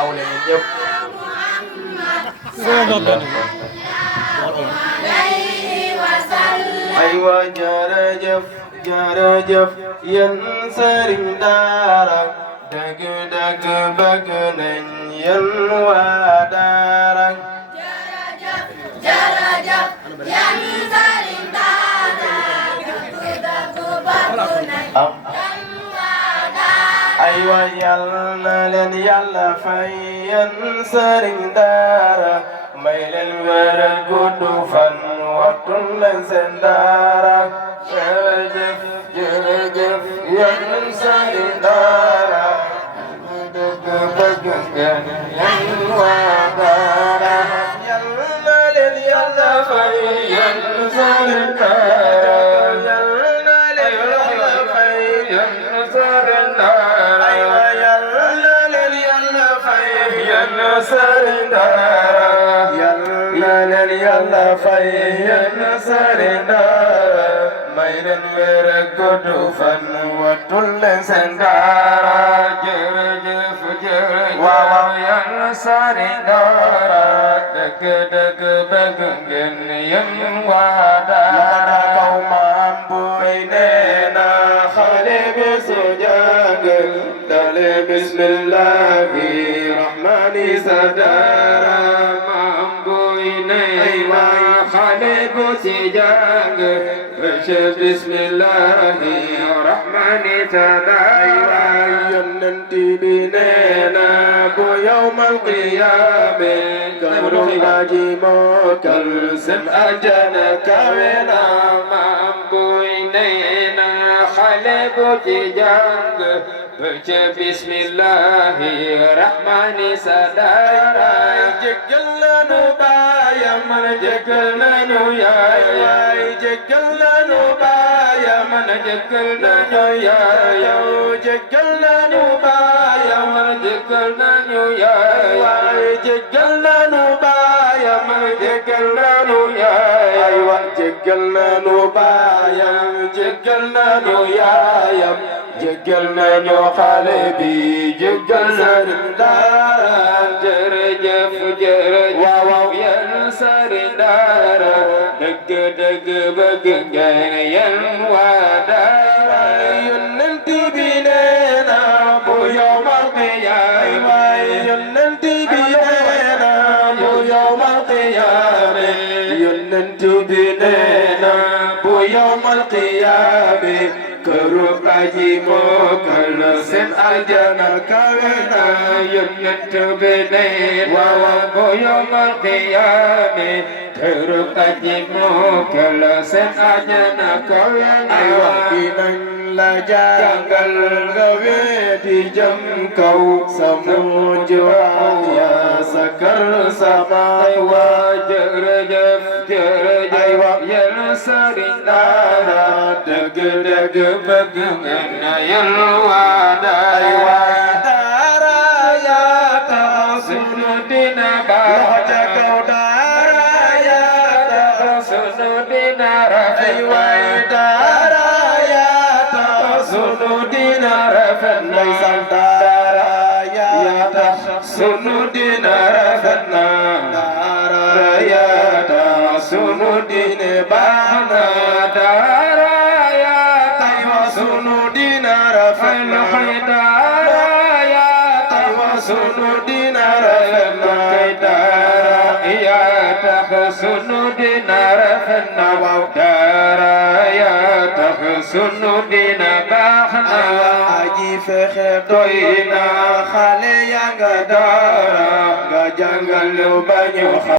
awleen ñëpp aywa jërëjëf yéen sëriñ daara dëgg bëgg nañ yéen waa daara jërëjëf yéen sëriñ daara dëgg bëgg nañ aywa yal na leen yàlla fay yéen sëriñ daara may leen wér gudd fan wattul leen seen daara jërëjëf yéen sëriñ daara dëgg bëgg ngeen yéen waa daara yal na leen yàlla fay yéen sëriñ daara yal na leen yàlla fay yéen sëriñ daara sëriñ daara yal na leen yàlla fay yéen sëriñ daara may leen wér ak gudd fan wattul leen seen daara jërëjëf waaw yal sëriñ daara dëgg bëgg ngeen yéen waa daara kaw maam buy nee na xale bi su jàng dale bismillahi rahmani sadara maam buy nee na xale bu ci jàng bismillahi rahmani sadara yonent bi nee na bu yawmal qiyaama kabru aji mookal seen aljana kawe na maam buy nee na xale bu ci jàng bismillahi rahmani sadara jéggal nañu baayam jéggal nañu yaayam jéggal nañu baayam jéggal nañu yaayam jéggal nañu baayam jéggal nañu yaayam jéggal nañu baayam jéggal nañu yaayam jéggal nañu baayam jéggal nañu yaayam jéggal nañu xale bi jéggal sëriñ daara jërëjëf waaw yéen sëriñ daara dëgg bëgg ngeen yéen waa daara yonent bi nee na bu yawmal qiyaama yonent bi nee na bu yawmal qiyaama yonent bi nee na bu yawmal qiyaama këru aji mookal seen aljana kawe na yonent bi nee na bu yawmal qiyaama këru aji mookal seen aljana kawe na ay wax dinañ la jàngal nga weedi jëm kaw sa mujj ya sa kër sa maay waa jërëjëf ay wax yéen sëriñ daara dëgg bëgg ngeen yéen waa daara yaa tax sunu dina baax ca kaw daara yaa tax sunu dina rafet waay daara yaa tax sunu dina rafet nay sant daara yaa tax sunu dina rafet na daara yaa tax sunu dina baax na daara yaa tax sunu dina rafet na daara yaa tax sunu dina rafet na daara yaa tax sunu dina rafet na waaw daara yaa tax sunu dina baax na aji fexe doy na xale yaa nga daara nga jàngal bañu